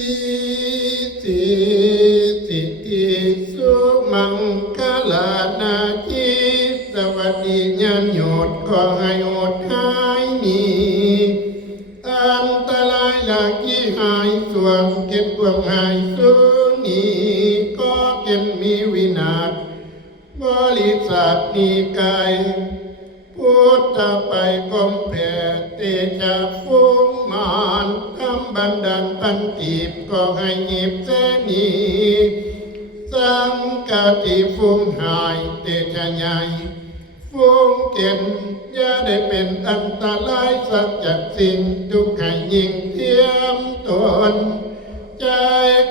สิสิทิสุมังคลานาคิสวัสดีญาณโยดขอให้อดหายหนีอันตรายหลักที่หายส่วนเก็บความหายสูนีก็เก็บมีวินาศบริษัทนิกายพุทธไปกรมแผ่เตจะฟุ้งมานทำบันดาลพันตีบก็ให้หยิบเสนีสังกติฟุ้งหายเตจะใหญ่ฟุ้งเก็นอย่าได้เป็นอันตรายสักจากสิ่งทุกข์ให้ยิ่งเทียมตนใจ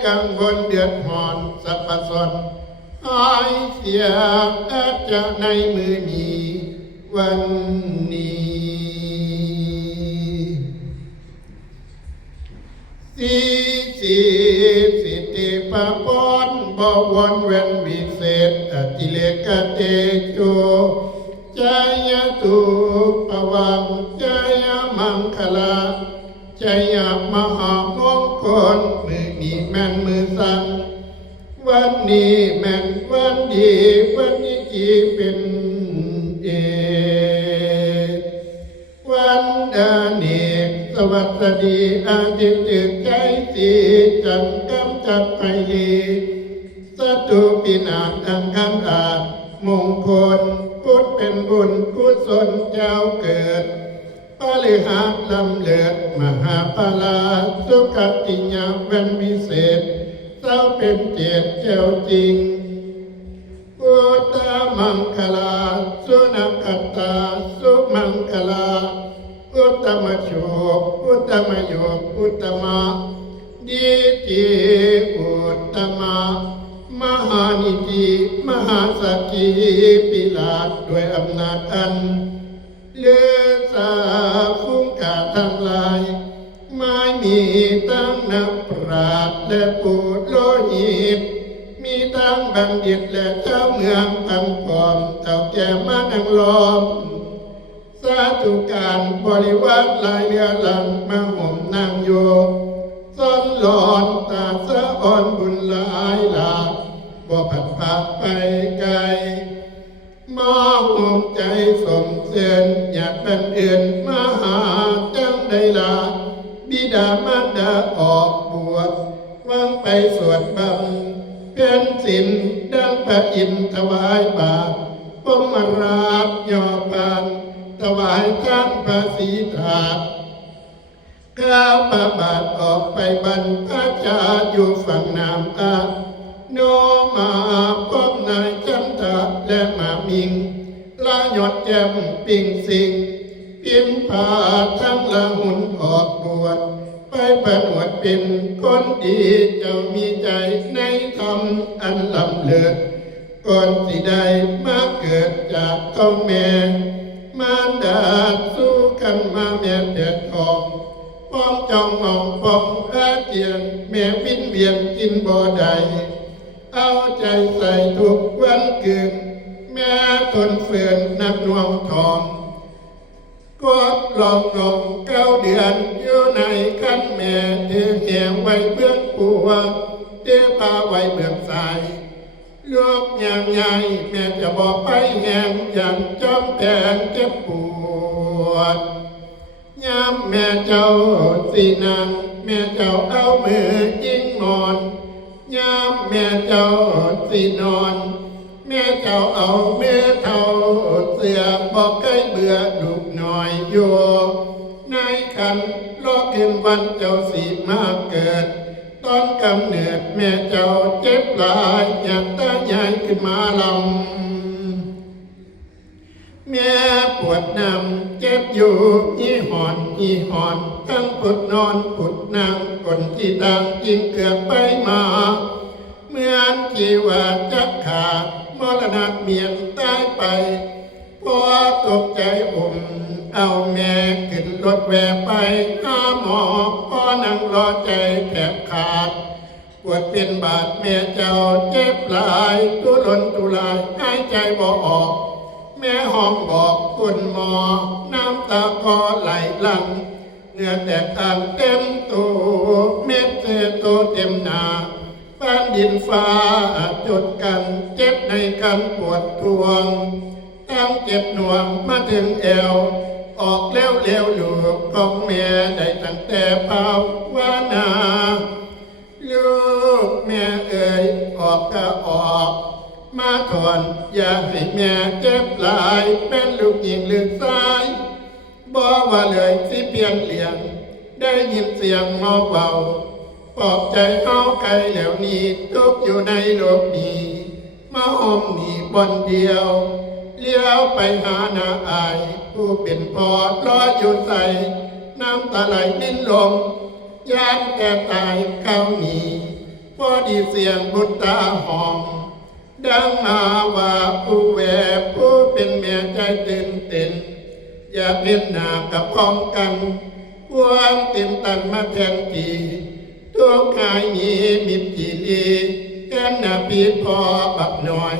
กังวลเดือดร้อนสัพพสนหายเสียอาจจะในมือนี้วันนี้สิทธิปะปอนบวรเวนวิเศษอติเลกเตโชจายตุปวังจายมังคลาจายมหามงคลมือนี้แม่นมือสั่นวันนี้แม่นวันดีวันนี้จีเป็นวันดาเนกสวัสดีอาทิตย์ตึกใจสีจันกำจัดไปลีสัตุปินาศอังคารอาจมงคลพุทธเป็นบุญกุศลเจ้าเกิดปาลิหาลำเลิศมหาปลาสุขติญาเวนวิเศษเจ้าเป็นเจตเจ้าจริงพุทธมังคลาสุนัขตาสุมังคลาอุตตมโชคอุตตมโยคอุตตมะดีติอุตตมะมหานิติมหาสักขีปิลาศด้วยอำนาจอันเลือสาฟุ้งกาทั้งหลายไม่มีตั้งนักปราชญ์และปูดโลหิตมีทั้งบัณฑิตและเจ้าเมืองพันปอมเต่าแก่มานั่งล้อมสาธุการบริวารหลายเรือหลังมาห่มนางโยซ้อนหลอนตาสะอ่อนบุญหลายหลากบ่ผัดผักไปไกลมาห่มใจสมเสนอยากเป็นอื่นมาหาจังได้ลาบิดามารดาออกบวชวางไปสวดบำเพ็ญศีลดังพระอินทร์ถวายบาตรพรหมราชย่อปานถวายทานพระศรีถาตุข้าวประบาทออกไปบรรพชาอยู่ฝั่งน้ำอาโนมาพบนายจันทะและมามิงลาหยดแจ่มปิ่งสิงพิมพาทั้งละหุนออกบวชไปประนวดเป็นคนดีเจ้ามีใจในธรรมอันล้ำเลิศก่อนสิได้มาเกิดจากท้องแม่มารดาสู้กันมาแม่เดือดทองป้องจองมองป้องอาเจียนแม่วินเวียนกินบ่ได้เอาใจใส่ทุกวันเกินแม่ทนเฟื่อนนักน่วงทองกดลองลง9 เดือนอยู่ในคันแม่เดือแหงไว้เบื้องปัวเดือพาไว้เบื้องสายลูกอย่างใหญ่แม่จะบอกไปแหงอย่างจอมแผงเจ็บปวดย้ำแม่เจ้าสีนางแม่เจ้าเอามือยิงนอนย้ำแม่เจ้าสีนอนแม่เจ้าเอาเมื่อเท่าเสือบอกใกล้เบื่อลูกหน่อยอยู่ในคันโลกเข็มวันเจ้าสีมาเกิดตอนกำเนิดแม่เจ้าเจ็บหลายอยากตาใหญ่ขึ้นมาลำแม่ปวดนำเจ็บอยู่ยี่หอนทั้งพุดนอนพุดนั่งคนที่ต่างยิงเกือบไปมาเหมือนที่ว่าจะขาดมรณะเมียนตายไปพอตกใจเอาแม่ขึ้นรถแวะไปหาหมอพอนั่งรอใจแทบขาดปวดเป็นบาดแม่เจ้าเจ็บหลายทุรนทุรายหายใจบ่ออกแม่ห้องบอกคุณหมอน้ำตาคอไหลหลัง เนื้อแตกต่างเต็มตัวเม็ดเศษโตเต็มหนาฟ้านดินฟ้าจดกันเจ็บในกันปวดทวงตั้งเจ็บหน่วงมาถึงแอวออกเลี้ยวลูกของแม่ได้ตั้งแต่ภาวนาลูกแม่เอ่ยออกก็ออกมาถอนอย่าให้แม่เจ็บหลายเป็นลูกหญิงหรือชายบอกว่าเลยสิเพียงเลียงได้ยินเสียงเมาเบาปลอบใจเอาไกลแล้วนี้ทุกอยู่ในโลกนี้มาห้อมนี่บนเดียวเลี้ยวไปหาหน้าอายผู้เป็นพ่อรออยู่ใส่น้ำตาไหลลิ้นลมยานแต่ตายเข้าหนีพอดีเสียงบุตรตาหอมดังมาว่าผู้แวผู้เป็นแม่ใจตื่นเต้นอย่าเป็นหน้ากับพ้องกันความเต็มตันมาแทนทีทุกขายนี้มิตรจีรีแค่หน้าปีพอบักหน่อย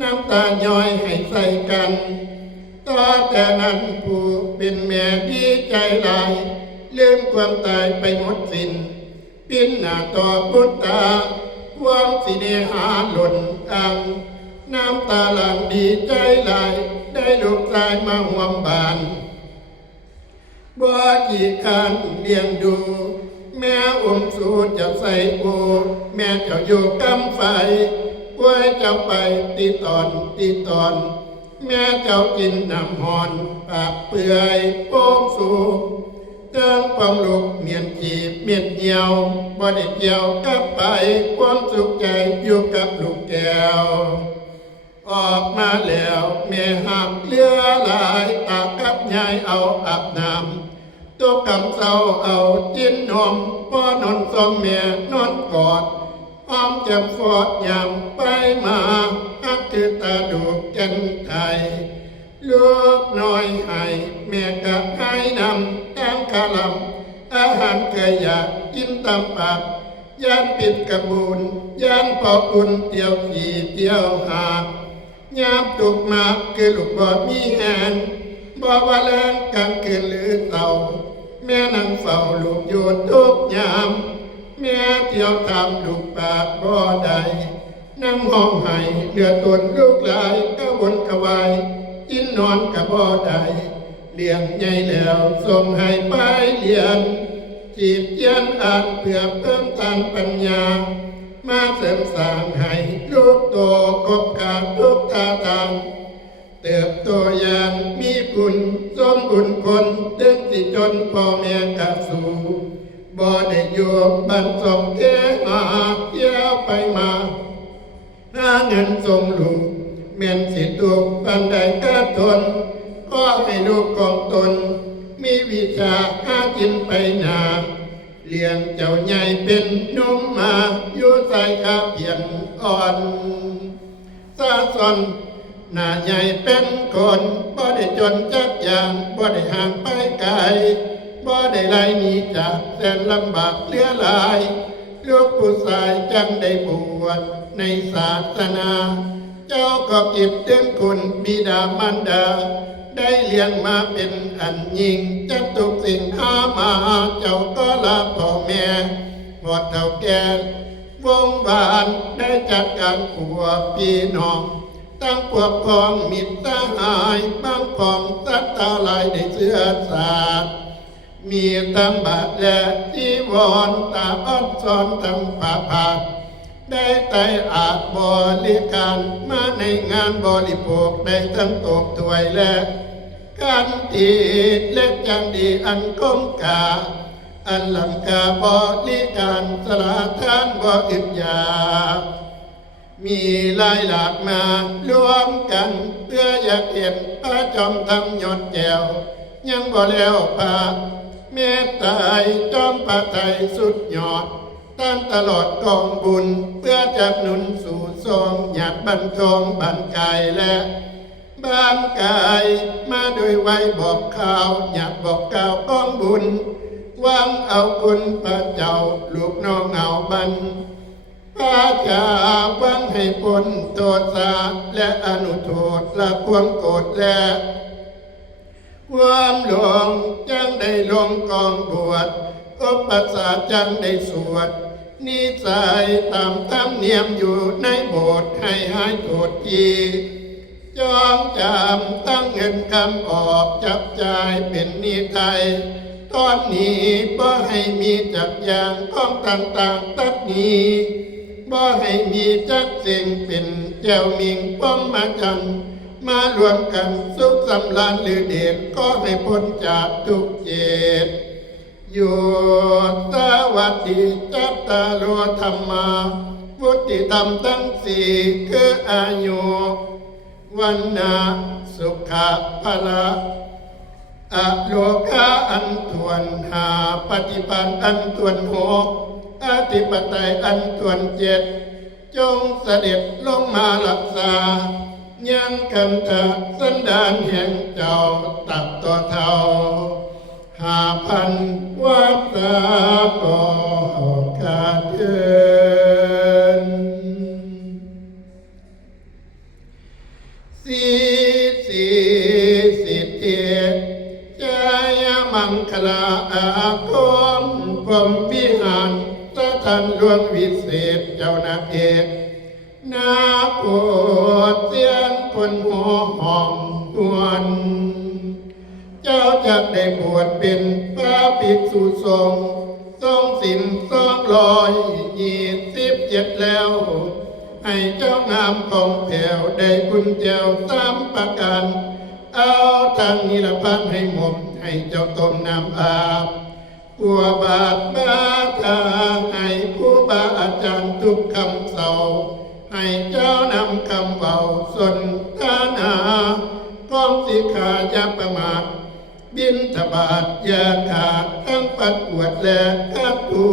น้ำตาย้อยให้ใส่กันต่อแต่นั้นผู้เป็นแม่ดีใจหลายลืมความตายไปหมดสิ้นปิ้นหน้าต่อพุทธาความสิเนหาหล่นอังน้ำตาหลั่งดีใจหลายได้ลูกชายมาห่วงบานบ่กี่คันเลี้ยงดูแม่อุ้มสูดจะใส่กูแม่เจ้าอยู่กำไฟป่วยเจ้าไปตีตอนแม่เจ้ากินน้ำหอนปากเปื่อยโป้งสูเติมความลุกเมียนจีบเมียนเหี่ยวบ่ได้เกี่ยวกับไปความสุขใจอยู่กับลูกแก้วออกมาแล้วแม่หักเลือหลายตากับยายเอาอาบน้ำตัวกำเศร้าเอาจิ้นนมพ่อนอนซอมแม่นอนกอดอ้อมจำฟอดยามไปมาฮักคือตาดูกจันไทยลูกน้อยให้แม่กะให้นำตั้งคาลำอาหารเคยอยากกินตามปากย่านปิดกระบุนย่านพออุ่นเตียวขี่เตียวหากยามตุกมากคือลูกบ่มีแหงบ่ว่าแรงกลางคืนหรือเต่าแม่นั่งเฝ้าลูกอยู่ทุกยามแม่เที่ยวตามลูกปากบ่ได้นั่งห้องไห้เดือดตนลูกหลายก็วนกวายกินนอนกับบ่ได้เลี้ยงใหญ่แล้วส่งให้ไปเรียนจีบเยียนอ่านเพื่อเพิ่มทานปัญญามาเสริมสร้างให้ลูกโตกบกาทุกตาทางเติบโตอย่างมีบุญสมบุญคนถึงสิจนพ่อแม่กะสู่บ่ได้อยู่บ้านส่งเทหาเที่ยวไปมาหาเงินส่งลูกแม่นสิตุกปันใดกะทนก็ให้ลูกของตนมีวิชาหากินไปนาเลี้ยงเจ้าใหญ่เป็นนุ่มมาอยู่ใส่ข้าเพียนอ่อนซาซอนหน้าใหญ่เป็นคนบ่ได้จนจักอย่างบ่ได้ห่างไปไกลบ่ได้ไล่หนีจากแสนลำบากเหลือหลายลูกผู้ชายจังได้บวชในศาสนาเจ้าก็เก็บถึงคุณบิดามารดาได้เลี้ยงมาเป็นอันยิ่งจักทุกสิ่งหามาเจ้าก็ลาพ่อแม่หมดเท่าแก่วงวานได้จัดการผัวพี่น้องตั้งพวกพ้องมิตรสหายบางพ้องสัตตาลายได้เชื้อสาดมีตำบาดและจีวรตาอ้อนซ้อนทำผ้าผาดได้ไต่อาจบริการมาในงานบริโภคได้ทั้งตกถวยและการตีเล็กจังดีอันก้มกาอันลังกาบริการสลาทานบ่อึดอยากมีหลายหลากมารวมกันเพื่ออยากเห็นพระจอมทำยอดแก้วยังบ่แล้วพาเมตตาจอมพระไทยสุดยอดตั้งตลอดกองบุญเพื่อจะหนุนสู่ทรงหยาดบรรทองบันกายและบ้านกายมาโดยไว้บอกข่าวหยาดบอกกล่าวกองบุญหวังเอาคุณพระเจ้าลูกน้องเอาบันพระเจ้าหวังให้พ้นโทษสาและอนุโทษละความโกรธและ ความหลวงจังได้ลงกองบวชอุปสาจังได้สวดนิสัยตามธรรมเนียมอยู่ในโบสถ์ให้หายโทษทีจองจำตั้งเงินคำออกจับจ่ายเป็นนิไทยตอนนี้บ่ให้มีจักอย่างของต่างๆตัดนี้บ่ให้มีจักสิ่งเป็นแก้วมิงป้อมมาจันมารวมกันสุขสำราญหรือเดชก็ให้พ้นจากทุกเจตอยู่สวัสดีจัตตาโลธรรมาวุติธรรมทั้งสี่คืออายุวันนาสุขะพละอโลกาอันทวนหาปฏิปันอันทวนหกอธิปไตยอันทวนเจ็ดจงเสด็จลงมารักษายังกันทะสันดานแห่งเจ้าตับต่อเท่า5,000 วัฏฏะก่อขาดเดินสีสิทธิจายมังคลาอาคมพรหมวิหารสถานหลวงวิเศษเจ้านาเอกนาโปรดเสียงคนหัวหอมหวนเจ้าจะได้บวชเป็นพระภิกษุสงฆ์ทรงศีล227แล้วให้เจ้างามของแผ่วได้บุญแจว3 ประการเอาทางนิรพันธ์ให้หมดให้เจ้าต้มน้ำอาบปัวบาทบาทาให้ผู้บาอาจารย์ทุกคำเศร้าให้เจ้านำคำเบาสนทนาก้องสิขาอย่าประมาทบิณฑบาตอย่าขาดทั้งปัดปวดและขัดดู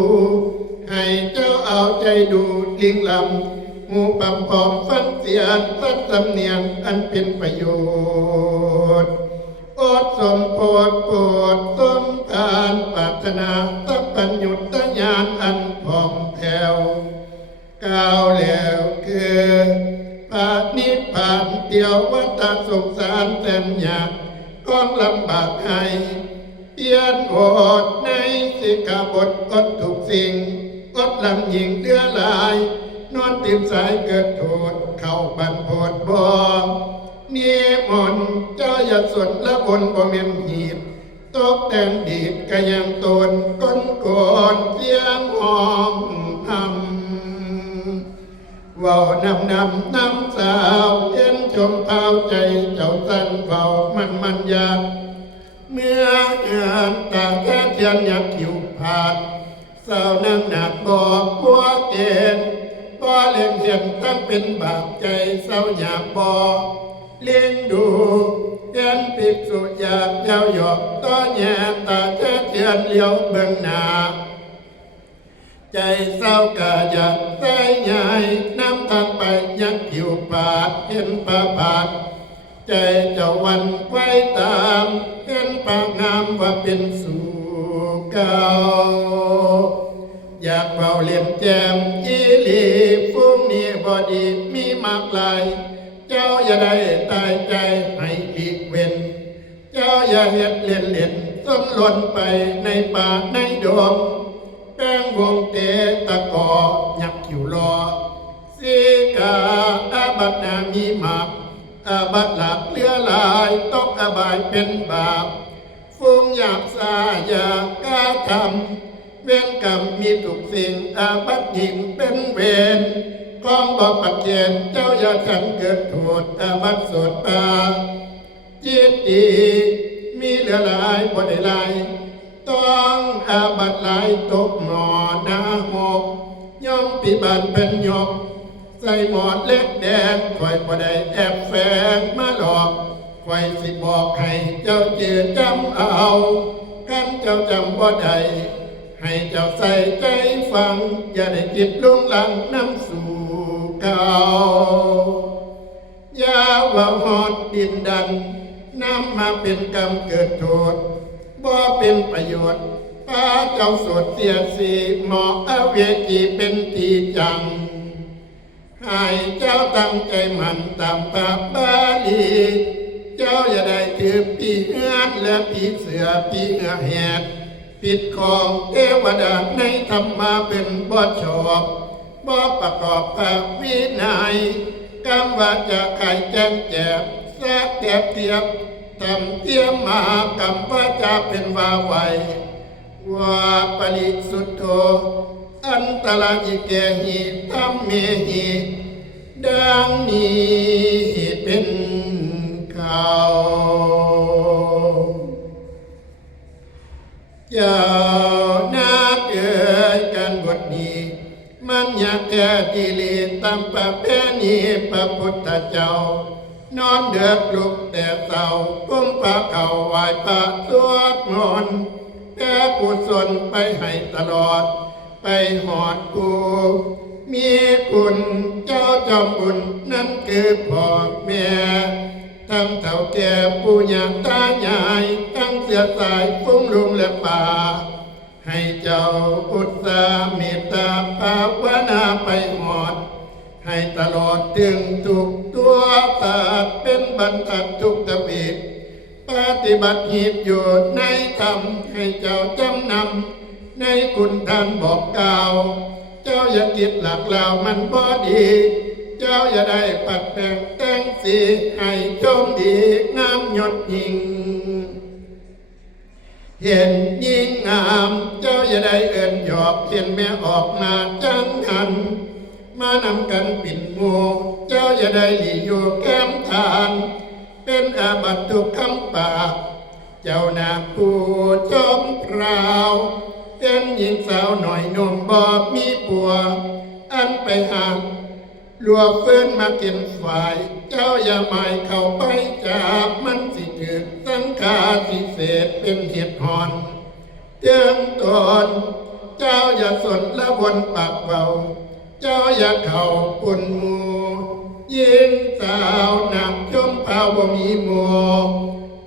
ให้เจ้าเอาใจดูลิงลำหูปำพอมฟังเสียงสัดสำเนียงอันเป็นประโยชน์อดสมโพธิโปรดสมทานปรารถนาสัพพัญญุตญาณอันผ่องแผ้วกล่าวแล้วคือปานิพพานเดียววัฏสงสารแสนยากก้องลำบากให้เพียรอดในสิกขาบทอดทุกสิ่งอดลำยิงเดือหลายนอนติมสายเกิดโทษเข้าบันโพดบ่นิมนต์เจ้าอย่าสนละบนบ่เมียนหีบตกแต่งดีดกะยังตนก้นก่อนเสียงห้องทำเว้านำสาวเย็นชมเท้าใจเจ้าสั้นเว้ามันยากเมื่อเอือนตาแค่เทียนยักขิวผาดสาวนั่งหนักบอกพวกเกณฑ์บ่เล่นเห็นตั้งเป็นบาปใจสาวอยากบอกเลี้ยงดูเห็นภิกษุอยากเย้าหยอกต้อแย่ตาแค่เทียนเลี้ยวเบื้องหน้าใจเศร้ากะอยากใส่ใหญ่น้ำทางไปยักขิวปาดเห็นประพาดใจเจ้าวันไว้ตามเห็นปากงามว่าเป็นสู่เก่าอยากเบาเลียนแจมอีหลีฟุ้งนี้บอดีมีมากลายเจ้าอย่าได้ตายใจให้หลีกเว้นเจ้าอย่าเฮ็ดเล่นส้นหล่นไปในป่าในดงแป้งวงเตตะกอยักขิวรอสีกาอาบัตนามีมากอาบัตหลักเลือลายตกอบายเป็นบาปฟุ้งอยากซาอยากกล้าทำเว้นกรรมมีทุกสิ่งอาบัตหญิงเป็นเวรกองบอกปักเขียนเจ้าอย่าฉันเกิดโทษอาบัตโสดปาจิตดีมีเหลือหลายบ่ได้หลายต้องอาบัตหลายตกหมอนาหกย่อมปีบันเป็นหยกใส่หมอดเล็กแดงคอยบ่ได้แอบแฝงมาหลอกคอยสิบอกให้เจ้าจืดจำเอากันเจ้าจำบ่ได้ให้เจ้าใส่ใจฟังอย่าได้จิตลุ่งหลังน้ำสู่เก่าอย่าว่าหอดดินดันน้ำมาเป็นกรรมเกิดโทษบ่เป็นประโยชน์ป้าเจ้าสดเสียสีหมออเวจีเป็นทีจังให้เจ้าตั้งใจมันตามพระบาลี เจ้าอย่าได้ถือปีเฮือนและปีเสือปีเหือแหดผิดของเทวดาในธรรมาเป็นบ่ชอบบ่ประกอบพระวินัยกรรมว่าจะไข่แจ้งแจบแทรกแทบเทียบทำเทียมมากรรมว่าจะเป็นว่าไวว่าปริสุทธโธอันตรายแก่หิธรรมเมหิดังนี้เป็นข่าวเจ้านาเกิดการบทนี้มันอยากแก่ดีลีตามประเพณีพระพุทธเจ้านอนเดือดลุกแต่เศร้าก้มพระเข่าไหว้พระสวดมนต์แผ่กุศลไปให้ตลอดไปหอดกูมีคุณเจ้าจอมบุญนั่นคือพ่อแม่ทั้งเฒ่าแก่ปู่ย่าตายายทั้งเสือสายฟุ้งลุงและป่าให้เจ้าอุตสาห์เมตตาภาวนาไปหอดให้ตลอดถึงทุกตัวศาสตร์เป็นบรรทัดทุกทวีปปฏิบัติหิตอยู่ในธรรมให้เจ้าจำนำในคุณท่านบอกกล่าวเจ้าอย่าคิดหลักเหล่ามันบ่ดีเจ้าอย่าได้ปัดแปลงแต่งสีให้ชมดีงามยศยิ่งเห็นยิ่งงามเจ้าอย่าได้เอิ้นหยอกเห็นแม่ออกมาจังหันมานำกันปิ่นหมู่เจ้าอย่าได้หลีอยู่แก้มทานเป็นอาบัติทุกคำปากเจ้านาผู้จมพราวเป็นหญิงสาวหน่อยหนุ่มบอบมีปัวอันไปหาลัวเฟื้นมากินฝ่ายเจ้าอย่าหมายเข้าไปจับมันสิถึกสังฆาสิเศษเป็นเหตุหอนเตือนตนเจ้าอย่าสนละวนปากเบาเจ้าอย่าเข้าปุ่นหมูยิงสาวหนักชมเผาบ่มีหมัว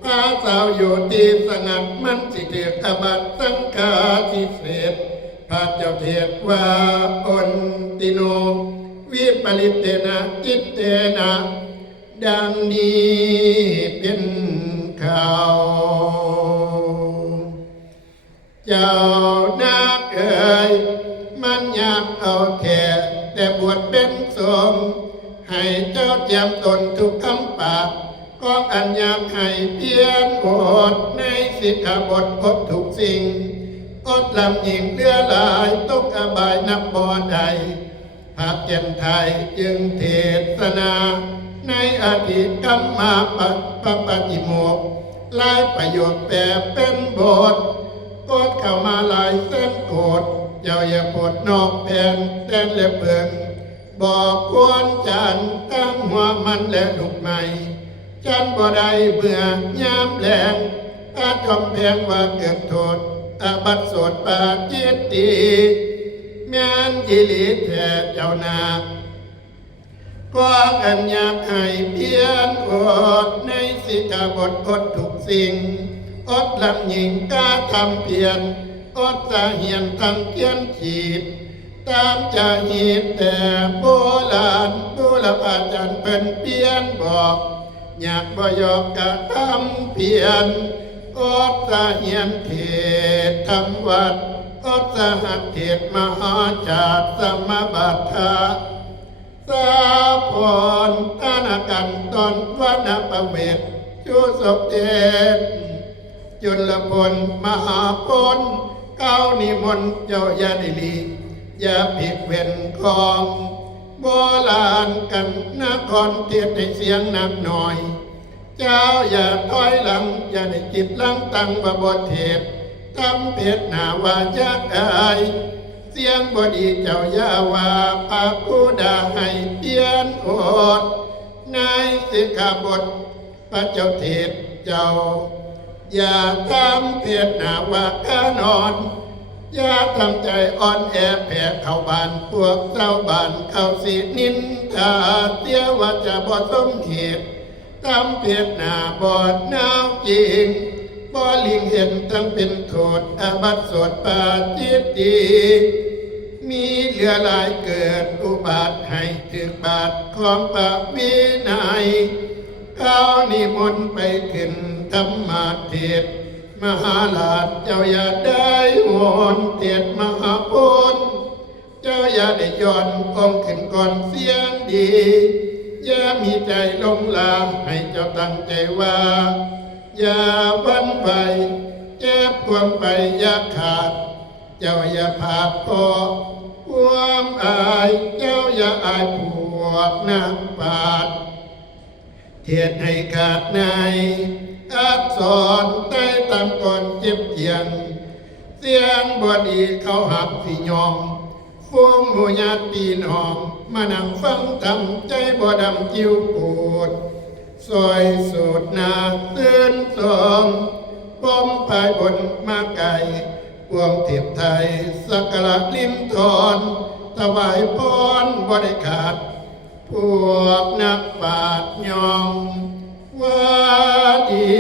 พาสาวอยู่ที่สงัดมันสิถึกอาบัติสังฆาสิเศษพระเจ้าเทศว่าอนติโนวิปริตเตนะจิตเตนะดังนี้เป็นข่าวเจ้านาคเอ๋ยมันอยากเอาแค่แต่บวชเป็นสงฆ์ให้เจ้าเจียมตนทุกคำปากก็อันยากให้เพียนอดในสิกขาบทพบทุกสิ่งอดลำยิ่งเลือหลายตกอบายนับบ่อใดพระเจนไทยจึงเทศนาในอดีตกรรมาปฏิโมกข์หลายประโยชน์แปลเป็นบทกดเข้ามาหลายเส้นโกดเจ้าอย่าปวดนอกแผ่นแต้นและเพิงบอกควรจันตั้งหัวมันและลูกใหม่จันบ่ได้เบื่อยามแรงอาจอมแพงว่าเกิดโทษอาบัติโสดปาจิตติแม่นกิริแท้เจ้านาก็อันอยากให้เพียนอดในสิกขาบทอดทุกสิ่งอดลำยิ่งกล้าทำเพียรอดสะเหียนทั้งเพียนขีดตามจะหีดแต่โบราณบุรพาจารย์เป็นเพียนบอกอยากบ่ยอกกะทำเพียรอดสะเหียนเทศทำวัดอดสหัสเทศมหาจารสมบัติสาพรธนกันตอนวันประเวทชูศพเทศจุลพลมหาพลเก้านิมนต์เจ้าญาติลีอย่าผิดเว้นของโบราณกันนครเทศในเสียงหนักหน่อยเจ้าอย่าถอยหลังอย่าได้จิตหลังตั้งว่าบ่เทศทำเพศหน้าว่ายักอายเสียงบดีเจ้าอย่าว่าพระผู้ดาให้เพียนอดในสิกขาบทพระเจ้าเทศเจ้าอย่าทำเพศหน้าว่าข้านอนอย่าทำใจอ่อนแอแผ่เข้าบ้านพวกเจ้าบ้านเข้าสินินทาเตี้ยว่าจะบ่สมเหตุทำเพศหน้าบ่หนาวจริงบ่ลิงเห็นทั้งเป็นโทษอาบัติโสดปาจิตติมีเหลือหลายเกิดอุบัติให้ถึกบาทของพระวินัย เขานิมนต์ไปขึ้นธรรมาเทศน์มหาราชเจ้าอย่าได้โหนเทศน์มหาพลเจ้าอย่าได้ย้อนองค์ขึ้นก่อนเสียงดีอย่ามีใจลงลาให้เจ้าตั้งใจว่าอย่าวันไปแก็บความไปอย่าขาดเจ้าอย่าผาดพอความอายเจ้าอย่าอายพวกนักปราชญ์เทียนให้ขาดในอักษรใต้ตามก่อนเจ็บเจียงเสียงบอดีเขาหักสิยองฟุ้งหูญาตินอมมานั่งฟังทำใจบ่ดำจิ้วปวดซอยสูดนาตื่นสมปมภายบนมาไก่ปวงเทียบไทยสักการะลิ้มทอนถวายพรบ่ได้ขาดพวกนักปราชญ์ยองว่าดี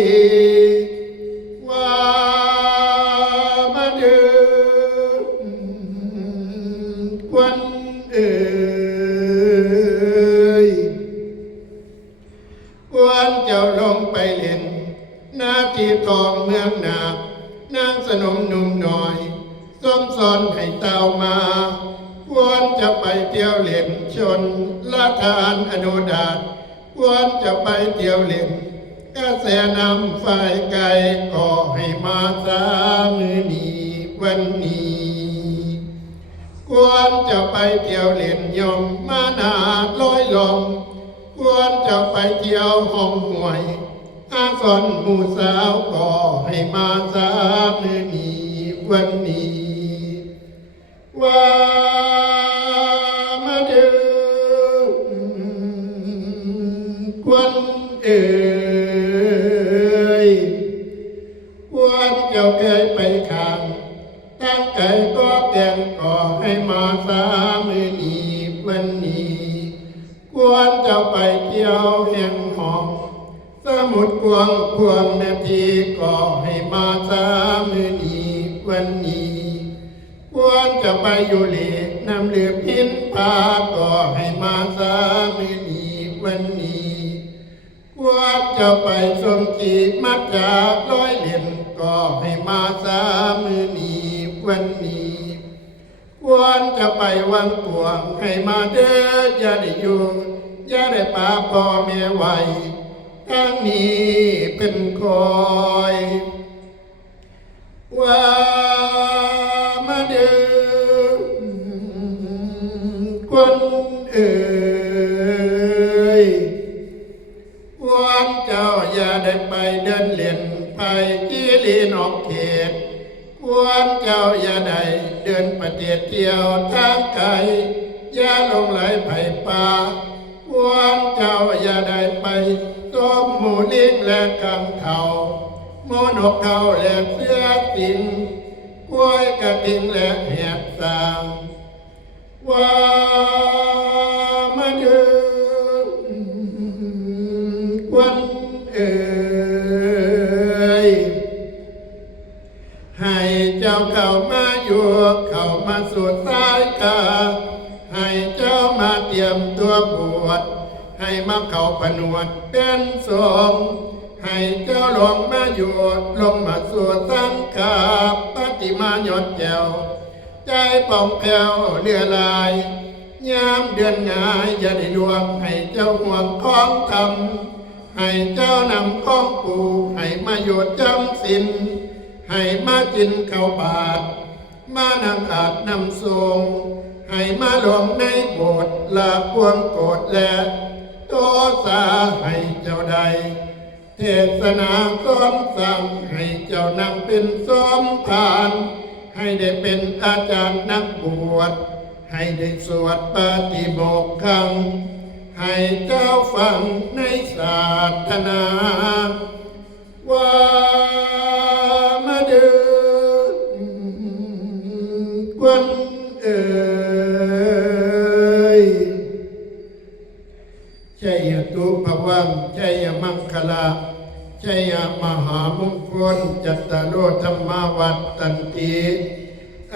ว่ามาเดินควันเอ่ยควันเจ้าลงไปเล่นหน้าที่ทองเมืองนานางสนมหนุ่มหน่อยส้มสอนให้เต้ามาควรจะไปเที่ยวเล่นชนละทานอนุดาตควรจะไปเที่ยวเล่นกระแสน้ำไฟไกลก็ให้มาสามือนี้วันนี้ควรจะไปเที่ยวเล่นยมมานาลอยลมควรจะไปเที่ยวห้องหวยอาสอนหมู่สาวก็ให้มาสามือนี้วันนี้ว่ามาเดินควันเอ่ยควันเจ้าเคยไปข้างตั้งไก่ก็แกงก็ให้มาสามือนี้วันนี้ควรจะไปเที่ยวแห่งห้องสมุดกวงพวงนาทีก็ให้มาสามือนี้วันนี้ควรจะไปอยู่เหล็กน้ำเหลือพินพาก็ให้มาสามือนี้วันนี้ควรจะไปสมจีมัดจากร้อยเหรียญก็ให้มาสามือนี้วันนี้ควรจะไปวังปวงให้มาเด้ออย่าได้อยู่อย่าได้ป่าพ่อแม่ไว้ทั้งนี้เป็นคอยว่ามาเดินคนเอ่ยควรเจ้าอย่าได้ไปเดินเล่นไปที่ลีนอกเขตควรเจ้าอย่าได้เดินประเทศเที่ยวทางไกลอย่าลงไหลไผ่ป่าควรเจ้าอย่าได้ไปต้มหมูลิงและกังเทาหมูนกเขาและเสือสิงกล้วยกระทิงและแหบสางว่ามาเดินควันเอ่ยให้เจ้าเข้ามาอยู่เข้ามาสู่สายกาให้เจ้ามาเตรียมตัวบวชให้มาเข้าผนวดเป็นสงฆ์ให้เจ้าลงมาอยู่ลงมาสู่สังฆาปฏิมาหยดแก้วใจป่องแผ้วเลือลายยามเดือนงายอย่าได้ลวงให้เจ้าห่วงของธรรมให้เจ้านำของปูให้มาโยดจำสินให้มากินข้าวบาทมานั่งอาจนำทรงให้มาลงในโบสถ์ละพวงโกรธและโตสาให้เจ้าใดเทศนาซ้อมสั่งให้เจ้านำเป็นซ้อมผ่านให้ได้เป็นอาจารย์นักบวชให้ได้สวดปฏิโมกข์ขังให้เจ้าฟังในศาสนาว่ามาเดินควันเอ่ยชัยตุภวังชัยมังคลาชัยมหามงคลจัตตโรธรรมวัตตันติ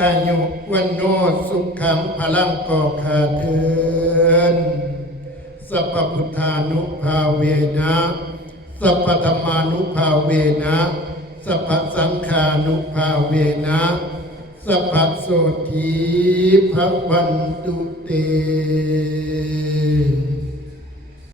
อายุวันโนสุขังพลังก่อขาเทินสัพพุทธานุภาเวนะ สัพพธรรมานุภาเวนะสัพพสังฆานุภาเวนะสัพพโสธีภวันตุเต